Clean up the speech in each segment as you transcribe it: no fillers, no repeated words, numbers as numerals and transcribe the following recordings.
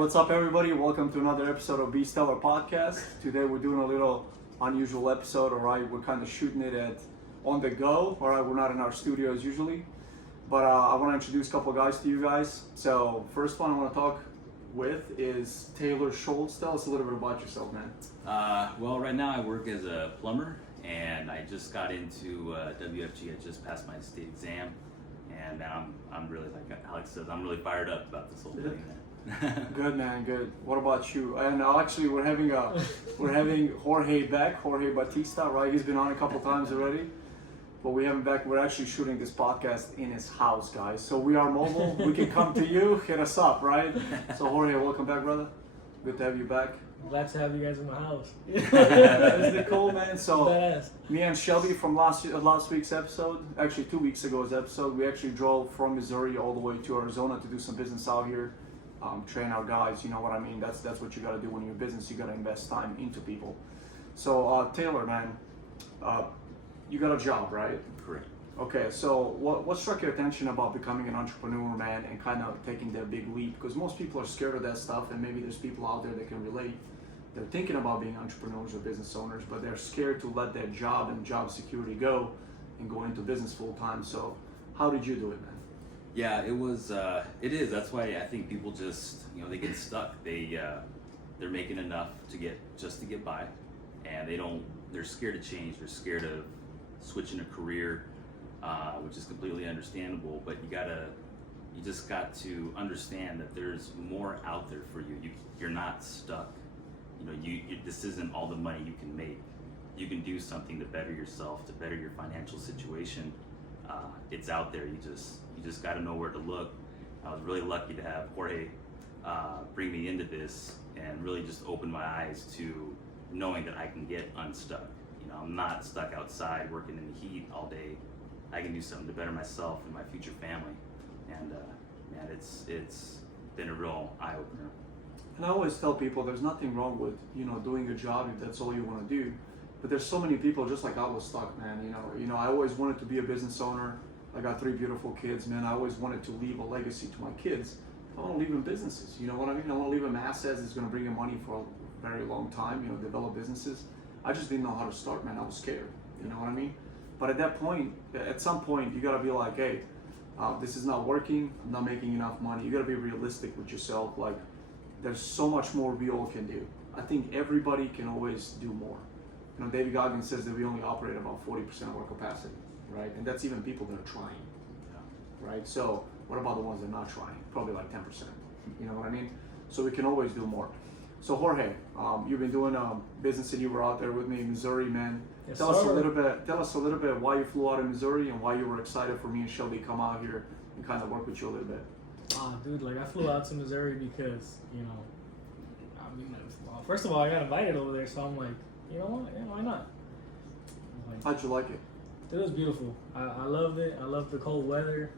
what's up everybody? Welcome to another episode of Be Stellar Podcast. Today we're doing a little unusual episode, alright? We're kind of shooting it on the go, alright? We're not in our studios usually. But I want to introduce a couple guys to you guys. So first one I want to talk with is Taylor Shultz. Tell us a little bit about yourself, man. Well, right now I work as a plumber, and I just got into WFG. I just passed my state exam, and now I'm really, like Alex says, I'm really fired up about this whole thing, man. Good, man, good. What about you? And actually, we're having Jorge back, Jorge Bautista, right? He's been on a couple times already, but we have him back. We're actually shooting this podcast in his house, guys. So we are mobile. We can come to you. Hit us up, right? So Jorge, welcome back, brother. Good to have you back. Glad to have you guys in my house. Isn't it cool, man? So badass. Me and Shelby from last week's episode, actually 2 weeks ago's episode, we actually drove from Missouri all the way to Arizona to do some business out here, train our guys. You know what I mean? That's what you got to do when you're in business. You got to invest time into people. So Taylor, man, you got a job, right? Correct. Okay, so what struck your attention about becoming an entrepreneur, man, and kind of taking that big leap? Because most people are scared of that stuff, and maybe there's people out there that can relate. They're thinking about being entrepreneurs or business owners, but they're scared to let their job and job security go and go into business full time. So how did you do it, man? Yeah, it is. That's why I think people just, they get stuck. They're making enough to get by, and they're scared to change. They're scared of switching a career, which is completely understandable, but you just got to understand that there's more out there for you. You're not stuck. This isn't all the money you can make. You can do something to better yourself, to better your financial situation. It's out there. You just got to know where to look. I was really lucky to have Jorge bring me into this and really just open my eyes to knowing that I can get unstuck. I'm not stuck outside working in the heat all day. I can do something to better myself and my future family. And man, it's been a real eye opener. And I always tell people there's nothing wrong with, doing a job if that's all you want to do. But there's so many people just like I was stuck, man. I always wanted to be a business owner. I got 3 beautiful kids, man. I always wanted to leave a legacy to my kids. I want to leave them businesses. You know what I mean? I want to leave them assets that's going to bring them money for a very long time, develop businesses. I just didn't know how to start, man. I was scared. You know what I mean? But at some point, you got to be like, hey, this is not working. I'm not making enough money. You got to be realistic with yourself. Like, there's so much more we all can do. I think everybody can always do more. David Goggins says that we only operate about 40% of our capacity, right? And that's even people that are trying, right? So what about the ones that are not trying? Probably like 10%. You know what I mean? So we can always do more. So Jorge, you've been doing business and you were out there with me in Missouri, man. Yes, Tell us a little bit why you flew out of Missouri and why you were excited for me and Shelby to come out here and kind of work with you a little bit. Dude, I flew out to Missouri because, first of all, I got invited over there, so I'm like, you know what? Yeah, why not? How'd you like it? It was beautiful. I loved it. I loved the cold weather.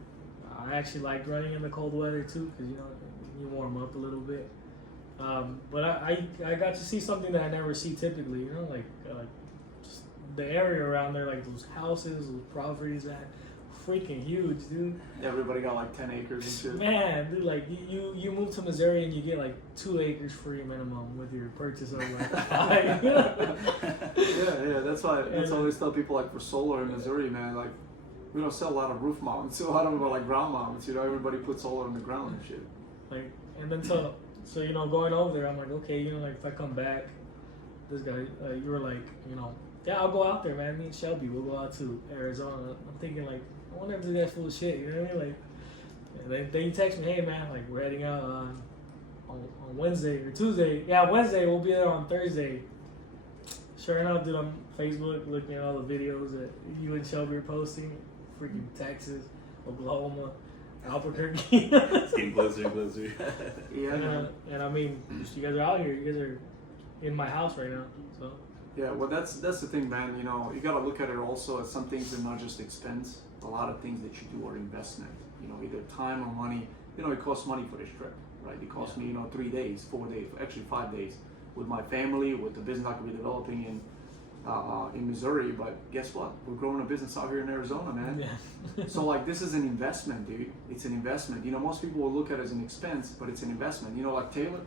I actually liked running in the cold weather too, because you warm up a little bit. But I got to see something that I never see typically. Like just the area around there, like those houses, those properties, that freaking huge, dude. Everybody got like 10 acres and shit. Man, dude, like you move to Missouri and you get like 2 acres free minimum with your purchase of like 5. Yeah. That's why I always tell people, like, for solar in Missouri, man, like, we don't sell a lot of roof mounts, a lot of them are like ground mounts. Everybody puts solar on the ground and shit. And then so going over there, I'm like, okay, if I come back, this guy, you were like, yeah, I'll go out there, man. Me and Shelby, we'll go out to Arizona. I'm thinking, like, I wonder if this guy's full of shit, you know what I mean? Like, then you text me, hey, man, like, we're heading out on Wednesday or Tuesday. Yeah, Wednesday, we'll be there on Thursday. Sure enough, dude, I'm Facebook looking at all the videos that you and Shelby are posting. Freaking Texas, Oklahoma, Albuquerque. It's getting closer and closer. Yeah. And I mean, you guys are out here. You guys are in my house right now, so. Yeah, well, that's the thing, man. You got to look at it also as some things are not just expense. A lot of things that you do are investment. Either time or money. It costs money for this trip, right? It cost me, 3 days, 4 days, actually 5 days with my family, with the business I could be developing. And in Missouri, but guess what? We're growing a business out here in Arizona, man. Yeah. So like this is an investment, dude. It's an investment. You know, most people will look at it as an expense, but it's an investment. You know, like Taylor,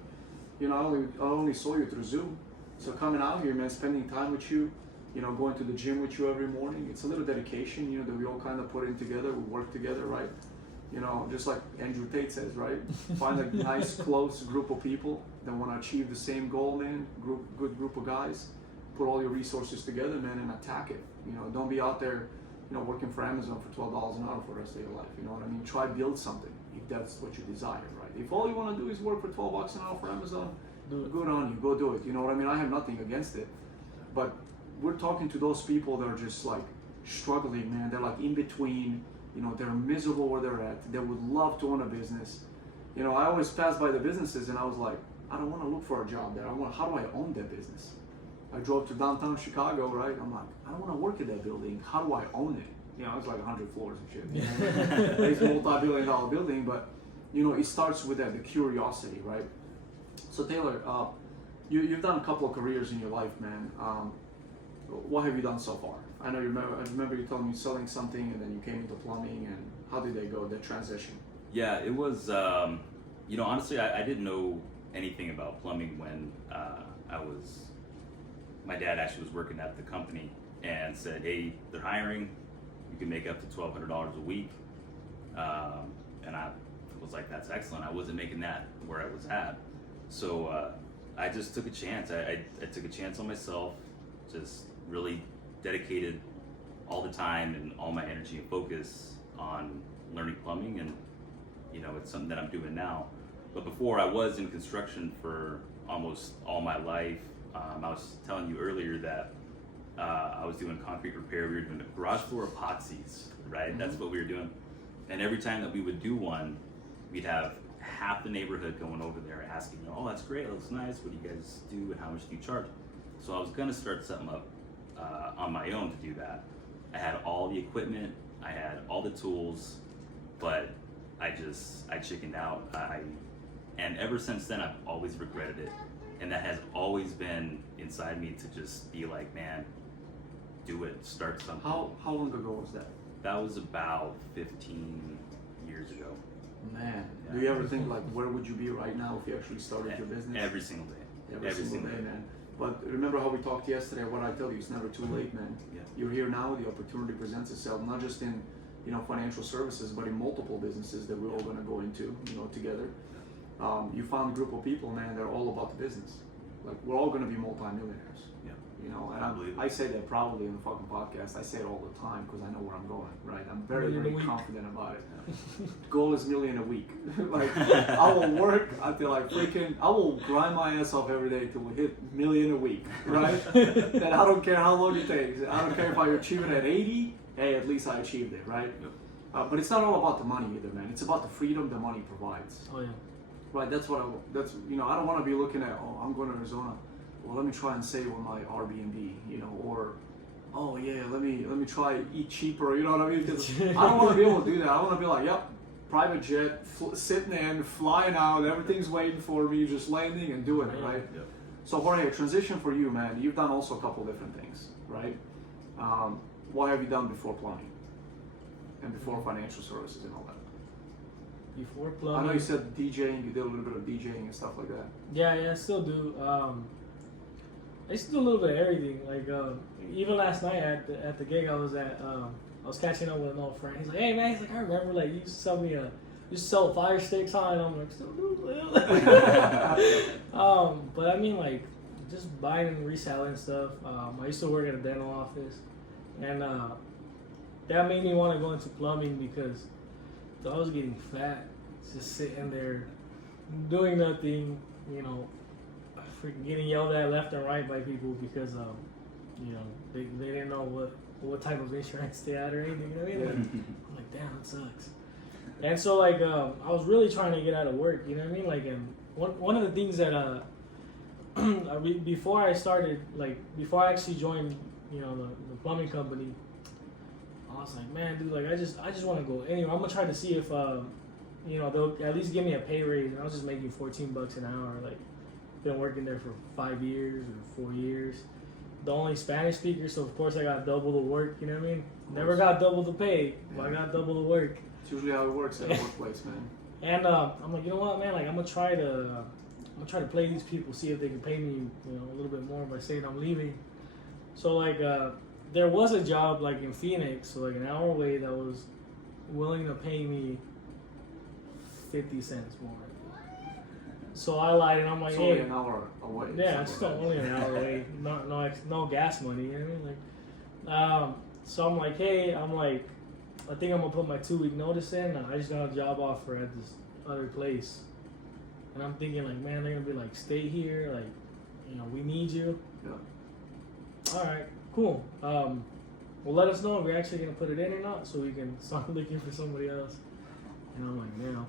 you know, I only saw you through Zoom. So coming out here, man, spending time with you, you know, going to the gym with you every morning, it's a little dedication, you know, that we all kind of put in together. We work together, right? You know, just like Andrew Tate says, right? Find a nice, close group of people that want to achieve the same goal, man. Good group of guys. Put all your resources together, man, and attack it. You know, don't be out there, you know, working for Amazon for $12 an hour for the rest of your life. You know what I mean? Try build something if that's what you desire, right? If all you want to do is work for $12 an hour for Amazon, good on you. Go do it. You know what I mean? I have nothing against it, but we're talking to those people that are just like struggling, man. They're like in between. You know, they're miserable where they're at. They would love to own a business. You know, I always pass by the businesses and I was like, I don't want to look for a job there. How do I own that business? I drove to downtown Chicago, right? I'm like, I don't want to work in that building. How do I own it? You know, it's like 100 floors and shit. You know? It's a multi-billion-dollar building, but you know, it starts with that, the curiosity, right? So Taylor, you've done a couple of careers in your life, man. What have you done so far? I remember you telling me selling something, and then you came into plumbing. And how did they go? That transition? Yeah, it was. You know, honestly, I didn't know anything about plumbing when my dad actually was working at the company and said, "Hey, they're hiring. You can make up to $1,200 a week." And I was like, "That's excellent." I wasn't making that where I was at, so I just took a chance. I took a chance on myself. Just really dedicated all the time and all my energy and focus on learning plumbing, and you know, it's something that I'm doing now. But before, I was in construction for almost all my life. I was telling you earlier that I was doing concrete repair. We were doing garage floor epoxies, right? Mm-hmm. That's what we were doing. And every time that we would do one, we'd have half the neighborhood going over there asking, "Oh, that's great, that looks nice. What do you guys do and how much do you charge?" So I was gonna start something up on my own to do that. I had all the equipment, I had all the tools, but I chickened out. And ever since then, I've always regretted it. And that has always been inside me to just be like, man, do it, start something. How long ago was that? That was about 15 years ago. Man, Yeah. do you ever think like, where would you be right now if you actually started your business? Every single day. Every single day, man. But remember how we talked yesterday, what I tell you, it's never too late, man. Yeah. You're here now, the opportunity presents itself, not just in, you know, financial services, but in multiple businesses that we're all gonna go into, you know, together. You found a group of people, man, that are all about the business. Like, we're all gonna be multi-millionaires. Yeah. You know, and I believe it. I say that proudly in the fucking podcast. I say it all the time because I know where I'm going, right? I'm very, very confident about it. Goal is $1 million a week. Like, I will work until I will grind my ass off every day till we hit $1 million a week, right? And I don't care how long it takes. I don't care if I achieve it at 80. Hey, at least I achieved it, right? Yep. But it's not all about the money either, man. It's about the freedom the money provides. Oh yeah. Right, that's you know, I don't want to be looking at, oh, I'm going to Arizona, well, let me try and save on my Airbnb, you know, or, oh yeah, let me try eat cheaper, you know what I mean? Because I don't want to be able to do that. I want to be like, yep, private jet, sitting in, flying out, everything's waiting for me, just landing and doing it, right? Yep. So Jorge, transition for you, man. You've done also a couple different things, right? What have you done before plumbing and before financial services and all that? Before plumbing. I know you said DJing, you did a little bit of DJing and stuff like that. Yeah, I still do. I used to do a little bit of everything. Like even last night at the gig I was at, I was catching up with an old friend. He's like, "Hey man," he's like, "I remember like you used to sell me you used to sell fire sticks on," and I'm like, "Still do." But I mean like just buying and reselling stuff. I used to work at a dental office, and that made me want to go into plumbing because I was getting fat, just sitting there doing nothing, you know, freaking getting yelled at left and right by people because you know, they didn't know what type of insurance they had or anything. You know what I mean? I'm like, damn, that sucks. And so like I was really trying to get out of work. You know what I mean? Like, and one of the things that before I started, like before I actually joined, you know, the plumbing company, I was like, man, dude, like I just want to go anywhere. I'm gonna try to see if you know, they'll at least give me a pay raise. And I was just making $14 an hour. Like, been working there for 5 years or 4 years, the only Spanish speaker, so of course I got double the work. You know what I mean? Never got double the pay, but I got double the work. It's usually how it works at a workplace, man. And I'm like, you know what, man? Like, I'm gonna try to play these people, see if they can pay me, you know, a little bit more by saying I'm leaving. So like, there was a job like in Phoenix, so like an hour away, that was willing to pay me 50 cents more. So I lied and I'm like, It's hey, only an hour away. yeah, it's still only an hour away. No gas money. You know what I mean? Like, so I'm like, hey, I think I'm gonna put my 2-week notice in. I just got a job offer at this other place, and I'm thinking like, man, they're gonna be like, stay here, like, you know, we need you. Yeah. All right, cool. Well, let us know if we're actually gonna put it in or not, so we can start looking for somebody else. And I'm like, man.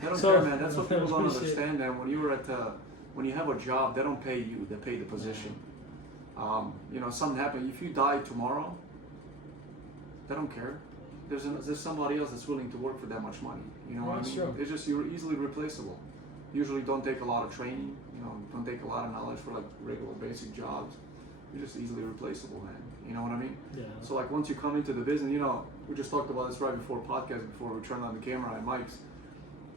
They don't So- care, man. That's what people don't Shit. understand, man. When you have a job, they don't pay you. They pay the position. You know, something happened. If you die tomorrow, they don't care. There's somebody else that's willing to work for that much money. You know what I That's mean? true. It's just you're easily replaceable. Usually don't take a lot of training. You know, don't take a lot of knowledge for like regular basic jobs. You're just easily replaceable, man. You know what I mean? Yeah. So like once you come into the business, you know, we just talked about this right before podcast, before we turned on the camera at Mike's.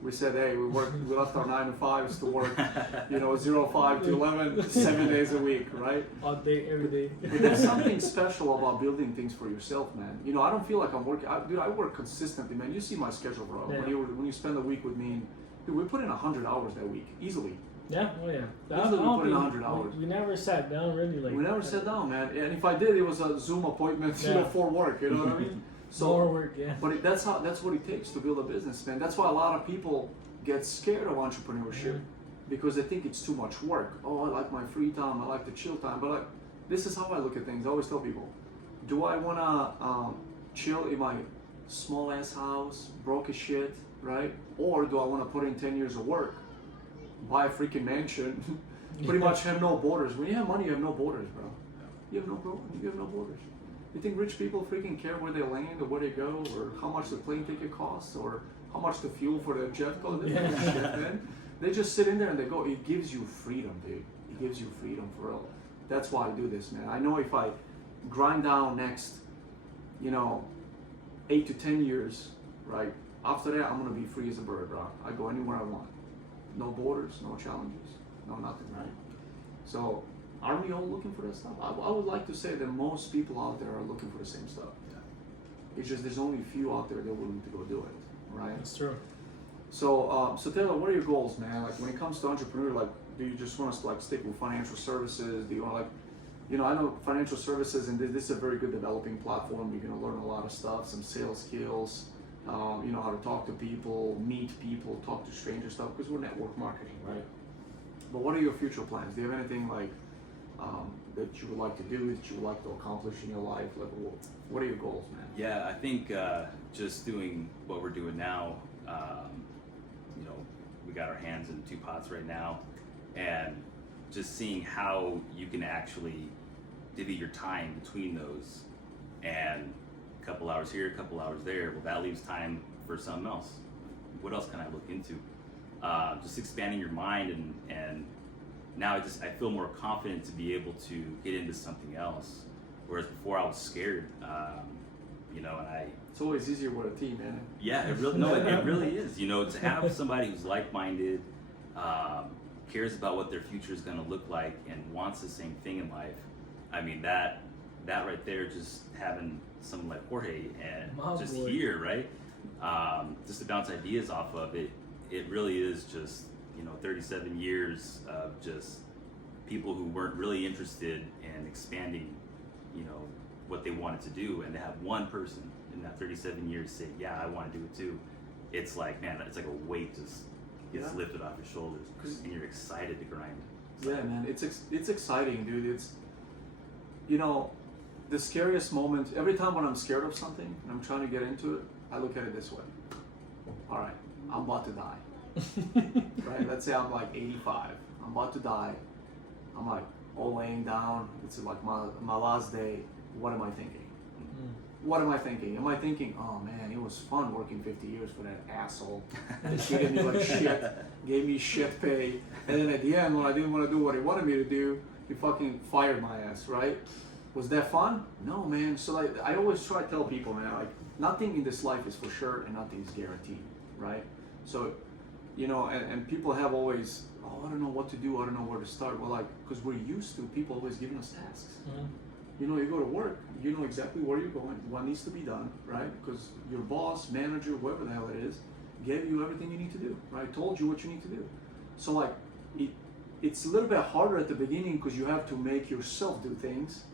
We said, hey, we left our 9 to 5s to work, you know, 05 to 11, 7 days a week, right? All day, every day. But there's something special about building things for yourself, man. You know, I don't feel like I'm working. I work consistently, man. You see my schedule, bro. Yeah. When you spend a week with me, dude, we put in 100 hours that week, easily. Yeah, oh yeah. Usually we put in 100 hours. We never sat down really like. We never sat down, man. And if I did, it was a Zoom appointment, you know, Yeah. for work. You know what I mean? More work, yeah. But that's what it takes to build a business, man. That's why a lot of people get scared of entrepreneurship because they think it's too much work. Oh, I like my free time. I like the chill time. But like, this is how I look at things. I always tell people, do I wanna chill in my small ass house, broke as shit, right? Or do I wanna put in 10 years of work, buy a freaking mansion, pretty much have no borders? When you have money, you have no borders, bro. You have no borders. You think rich people freaking care where they land or where they go or how much the plane ticket costs or how much the fuel for the jet goes? They don't give a shit, man. They just sit in there and they go. It gives you freedom, dude. It gives you freedom for real. That's why I do this, man. I know if I grind down next, you know, 8 to 10 years, right? After that, I'm gonna be free as a bird, bro. I go anywhere I want. No borders, no challenges, no nothing, right? So, aren't we all looking for that stuff? I would like to say that most people out there are looking for the same stuff. It's just there's only a few out there that are willing to go do it, right? That's true. So, so Taylor, what are your goals, man? Like when it comes to entrepreneur, like, do you just want us to like stick with financial services? Do you want to like, you know, I know financial services, and this is a very good developing platform. You're gonna learn a lot of stuff, some sales skills, you know, how to talk to people, meet people, talk to strangers, stuff, because we're network marketing, right? But what are your future plans? Do you have anything like that you would like to do, that you would like to accomplish in your life? Like, what are your goals, man? Yeah, I think just doing what we're doing now, you know, we got our hands in 2 pots right now, and just seeing how you can actually divvy your time between those, and a couple hours here, a couple hours there, well, that leaves time for something else. What else can I look into? Just expanding your mind, and now I feel more confident to be able to get into something else, whereas before I was scared, you know, and It's always easier with a team, man. yeah, it really is, you know, to have somebody who's like-minded, cares about what their future is going to look like, and wants the same thing in life. I mean, that right there, just having someone like Jorge and My just boy. here, right, just to bounce ideas off of it. It really is just, you know, 37 years of just people who weren't really interested in expanding, you know, what they wanted to do, and to have one person in that 37 years say, yeah, I want to do it too. It's like, man, it's like a weight just gets lifted off your shoulders, and you're excited to grind. Yeah, man, it's exciting, dude. It's, you know, the scariest moment, every time when I'm scared of something and I'm trying to get into it, I look at it this way. All right, I'm about to die. Right? Let's say I'm like 85. I'm about to die. I'm like all laying down. It's like my last day. What am I thinking? What am I thinking? Am I thinking, oh man, it was fun working 50 years for that asshole. He treated me like shit, gave me shit pay, and then at the end, when I didn't want to do what he wanted me to do, he fucking fired my ass, right? Was that fun? No, man. So like, I always try to tell people, man, like nothing in this life is for sure and nothing is guaranteed, right? So, you know, and people have always, oh, I don't know what to do, I don't know where to start. Well, like, because we're used to people always giving us tasks. Mhm. You know, you go to work, you know exactly where you're going, what needs to be done, right? Because your boss, manager, whoever the hell it is, gave you everything you need to do, right? Told you what you need to do. So like, it's a little bit harder at the beginning because you have to make yourself do things,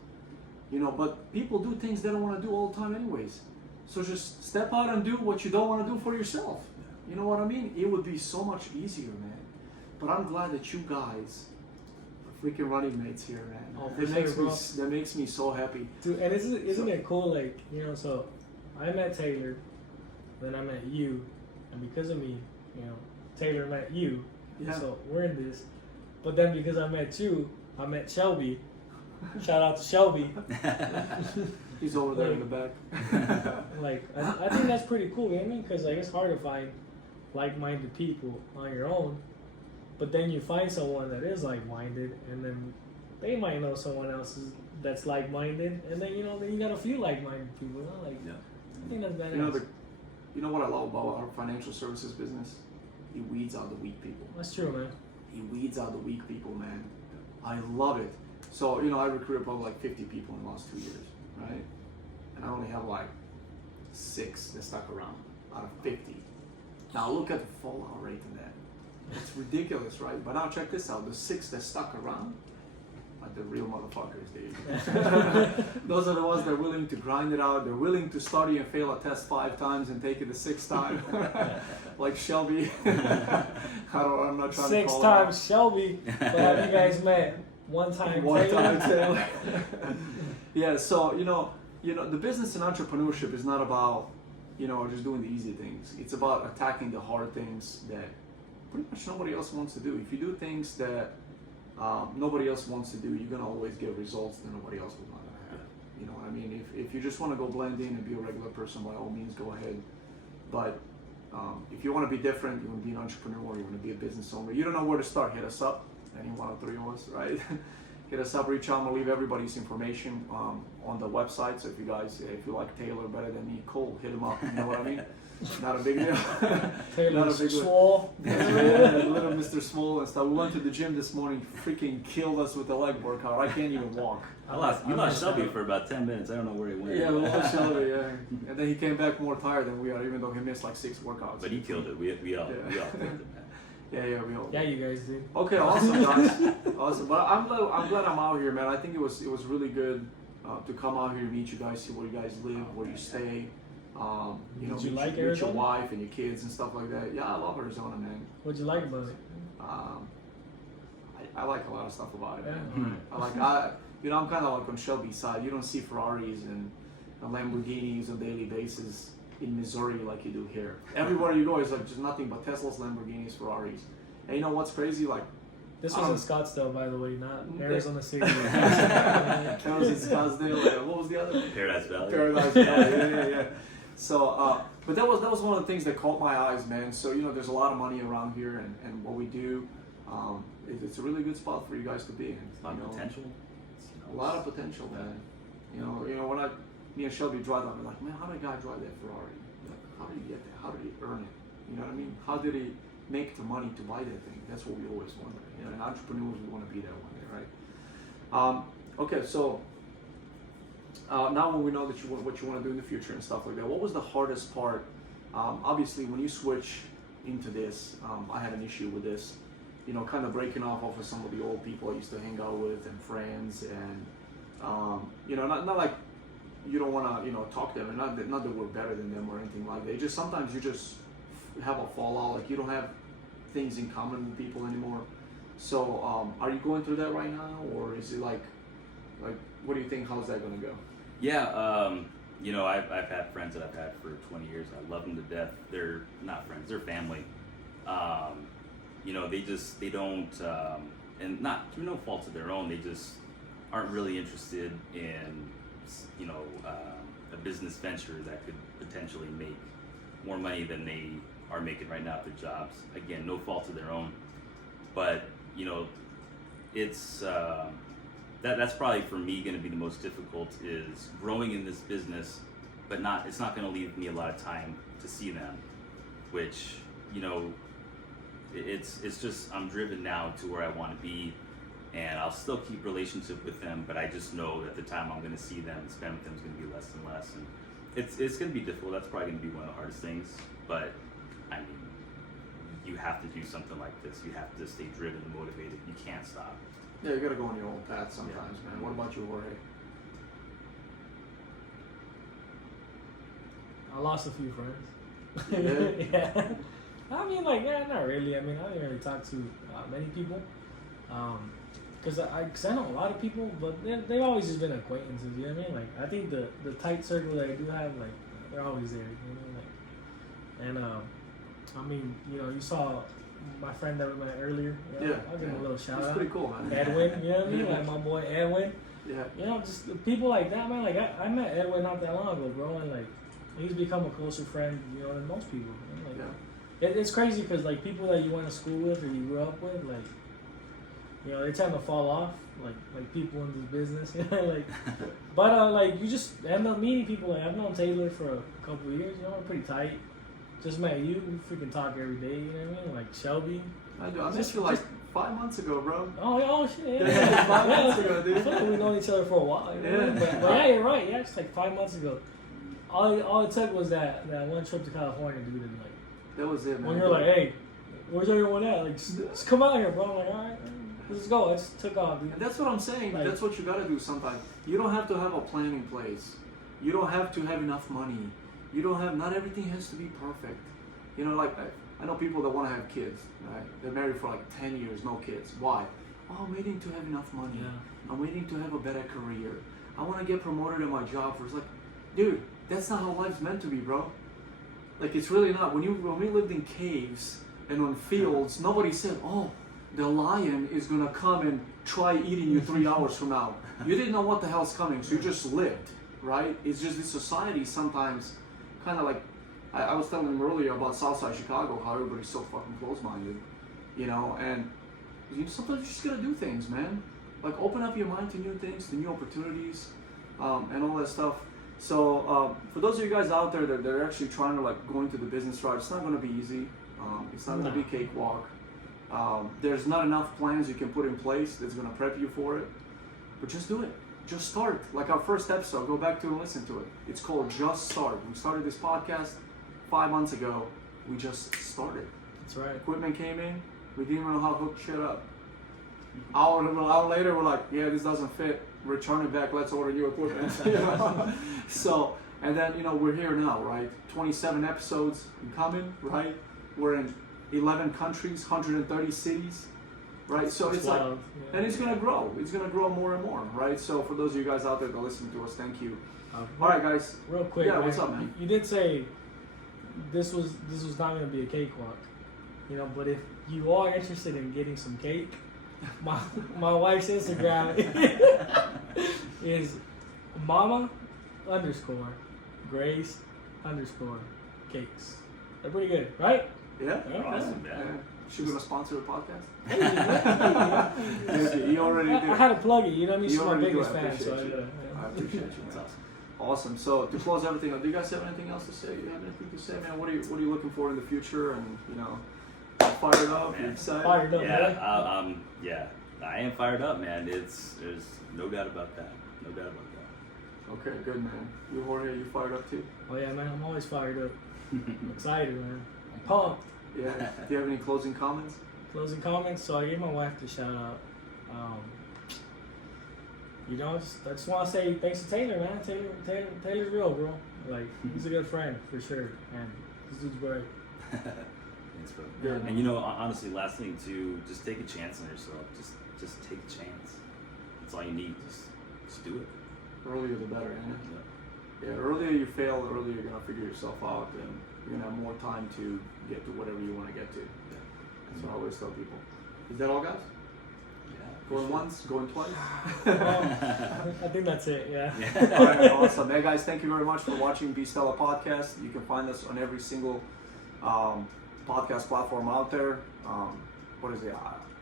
you know, but people do things they don't want to do all the time anyways. So just step out and do what you don't want to do for yourself. You know what I mean? It would be so much easier, man. But I'm glad that you guys are freaking running mates here, man. Oh, for that sure, makes bro. that makes me so happy. Dude, and isn't it cool? Like, you know, so I met Taylor, then I met you, and because of me, you know, Taylor met you. Yeah. So we're in this. But then because I met you, I met Shelby. Shout out to Shelby. He's over there in the back. Like, I think that's pretty cool, you know what I mean? Because like, it's hard to find like-minded people on your own. But then you find someone that is like-minded, and then they might know someone else that's like-minded, and then, you know, then you got a few like-minded people, you know? Like, Yeah. I think that's badass. You know what I love about our financial services business? He weeds out the weak people. That's true, man. He weeds out the weak people, man. I love it. So, you know, I recruited probably like 50 people in the last 2 years, right? And I only have like 6 that stuck around out of 50. Now look at the fallout rate in that. It's ridiculous, right? But now check this out. The 6 that stuck around are the real motherfuckers, dude. Those are the ones that are willing to grind it out. They're willing to study and fail a test 5 times and take it the 6th time. Like Shelby. I'm not trying 6 to call times Shelby. But have you guys met? One time Taylor. Yeah, so you know, the business and entrepreneurship is not about, you know, just doing the easy things. It's about attacking the hard things that pretty much nobody else wants to do. If you do things that nobody else wants to do, you're gonna always get results that nobody else would want to have. You know what I mean? If you just want to go blend in and be a regular person, by all means, go ahead. But if you want to be different, you want to be an entrepreneur, you want to be a business owner, you don't know where to start, hit us up. Any one of 3 of us, right? Hit us up, reach out. I'm gonna leave everybody's information on the website. So if you like Taylor better than me, cool, hit him up. You know what I mean? Not a big deal. Taylor Not a big deal. Swole. Yeah, little Mr. Small and stuff. We went to the gym this morning, freaking killed us with the leg workout. I can't even walk. You lost Shelby for about 10 minutes. I don't know where he went. Yeah, we lost Shelby, yeah. And then he came back more tired than we are, even though he missed like 6 workouts. But he killed it. We all killed it, man. Yeah, we all. Yeah, you guys did. Okay, awesome, guys. Awesome. But I'm glad I'm out here, man. I think it was really good to come out here and meet you guys, see where you guys live, where you stay. You know, Did you meet like meet your Arizona? wife and your kids and stuff like that. Yeah, I love Arizona, man. What'd you like about it? I like a lot of stuff about it. Yeah. Man. I'm kind of like on Shelby's side. You don't see Ferraris and Lamborghinis on a daily basis in Missouri like you do here. Everywhere you go is like just nothing but Teslas, Lamborghinis, Ferraris. And you know what's crazy? Like, This was in Scottsdale, by the way, not Arizona City. that was in Scottsdale. What was the other one? Paradise Valley. Paradise Valley. Yeah. So, but that was one of the things that caught my eyes, man. So you know, there's a lot of money around here, and what we do, it's a really good spot for you guys to be in. A lot of potential. A lot of potential, man. You know, when me and Shelby drive on, we're like, man, how did a guy drive that Ferrari? Like, how did he get that? How did he earn it? You know what I mean? How did he make the money to buy that thing? That's what we always wonder. You know, and entrepreneurs, we want to be there one day, right? Okay, so now when we know that what you want to do in the future and stuff like that, what was the hardest part? Obviously, when you switch into this, I had an issue with this. You know, kind of breaking off of some of the old people I used to hang out with and friends, and you know, not like you don't want to, you know, talk to them, and not that we're better than them or anything like that. Just sometimes you just have a fallout, like you don't have things in common with people anymore. So, are you going through that right now, or is it like, what do you think? How's that gonna go? Yeah, you know, I've had friends that I've had for 20 years. I love them to death. They're not friends; they're family. You know, they don't, and not through no fault of their own. They just aren't really interested in, you know, a business venture that could potentially make more money than they are making right now at their jobs. Again, no fault of their own, but you know, it's that's probably for me going to be the most difficult, is growing in this business, but it's not going to leave me a lot of time to see them, which, you know, it's just, I'm driven now to where I want to be, and I'll still keep relationship with them, but I just know that the time I'm going to see them and spend with them is going to be less and less, and it's going to be difficult. That's probably going to be one of the hardest things, but I mean, you have to do something like this. You have to stay driven and motivated. You can't stop. Yeah, you gotta go on your own path sometimes, man. What about you, Jorge? I lost a few friends. Yeah? Yeah. I mean, like, yeah, not really. I mean, I didn't really talk to many people. Because I know a lot of people, but they've always just been acquaintances, you know what I mean? Like, I think the tight circle that I do have, like, they're always there, you know, like, and, I mean, you know, you saw my friend that we met earlier. You know, Yeah. I'll give him a little shout It's out. pretty cool, man. Edwin, you know what I mean? Like my boy Edwin. Yeah. You know, just people like that, man. Like I met Edwin not that long ago, bro, and like he's become a closer friend, you know, than most people. You know? Like, Yeah. it's crazy because like people that you went to school with or you grew up with, like, you know, they tend to fall off, like people in this business, you know, like. But like you just end up meeting people. Like I've known Taylor for a couple of years, you know, we're pretty tight. Just met you. We freaking talk every day. You know what I mean? Like Shelby. I do. I missed you like 5 months ago, bro. Oh shit. Yeah, Yeah, 5 months ago, dude. I feel like we've known each other for a while. You know what I mean? Yeah. But yeah, you're right. Yeah, it's like 5 months ago. All it took was that one trip to California, dude. And like That was it, man. when you're like, hey, where's everyone at? Like, just come out here, bro. I'm like, all right, let's go. I just took off, dude. And that's what I'm saying. Like- That's what you gotta do sometimes. You don't have to have a plan in place. You don't have to have enough money. You don't have. Not everything has to be perfect. You know, like I know people that want to have kids. Right? They're married for like 10 years, no kids. Why? Oh, I'm waiting to have enough money. Yeah. I'm waiting to have a better career. I want to get promoted in my job. It's like, dude, that's not how life's meant to be, bro. Like it's really not. When we lived in caves and on fields, nobody said, oh, the lion is gonna come and try eating you 3 hours from now. You didn't know what the hell's coming, so you just lived, right? It's just this society sometimes kind of like, I was telling him earlier about Southside Chicago, how everybody's so fucking close-minded, you know, and sometimes you just gotta do things, man. Like open up your mind to new things, to new opportunities, and all that stuff. So for those of you guys out there that they're actually trying to like go into the business route, it's not gonna be easy. It's not gonna be cakewalk. There's not enough plans you can put in place that's gonna prep you for it, but just do it. Just start. Like our first episode, go back to and listen to it. It's called Just Start. We started this podcast 5 months ago. We just started. That's right. Equipment came in. We didn't even know how to hook shit up. Hour later, we're like, yeah, this doesn't fit. Return it back. Let's order new equipment. You know? So, and then, you know, we're here now, right? 27 episodes coming, right? We're in 11 countries, 130 cities, right? So it's like, wild. Yeah. and it's gonna grow. It's gonna grow more and more, right? So for those of you guys out there that listen to us, thank you. All right, guys. Real quick, Yeah, man, what's up, man? You did say this was not gonna be a cakewalk, you know. But if you are interested in getting some cake, my wife's Instagram is mama_Grace_cakes. They're pretty good, right? Yeah. Awesome, man. She gonna sponsor the podcast? Thank you, man. Thank you. You already did. I had to plug it, you know what I mean? You She's my already do. biggest I fan, appreciate so you. yeah. I appreciate you. That's Man. awesome. Awesome. So to close everything up, do you guys have anything else to say? You have anything to say, man? What are you looking for in the future? And you know, fired up, Man. you excited? Fired up, Yeah, man. yeah, I am fired up, man. There's no doubt about that. No doubt about that. Okay, good, man. You, Jorge, are you fired up too? Oh yeah, man, I'm always fired up. I'm excited, man. I'm pumped. Yeah. Do you have any closing comments? Closing comments. So I gave my wife the shout out. You know, I just want to say thanks to Taylor, man. Taylor's real, bro. Like he's a good friend for sure, and this dude's great. Thanks, bro. Good. And you know, honestly, last thing too, just take a chance on yourself. Just take a chance. That's all you need. Just do it. Earlier the better, man. Yeah. Yeah, earlier you fail, the earlier you're gonna figure yourself out, and you're gonna have more time to get to whatever you want to get to. Yeah. That's what I always tell people. Is that all, guys? Yeah. Going once, going twice. I think that's it. Yeah. All right, awesome. Hey guys, thank you very much for watching Be Stella Podcast. You can find us on every single podcast platform out there. what is it?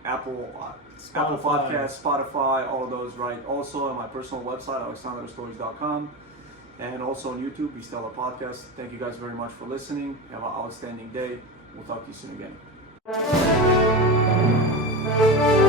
Apple Spotify. Podcasts, Spotify, all of those, right? Also on my personal website, AleksandarOstojic.com, and also on YouTube, Stellar Podcast. Thank you guys very much for listening. Have an outstanding day. We'll talk to you soon again.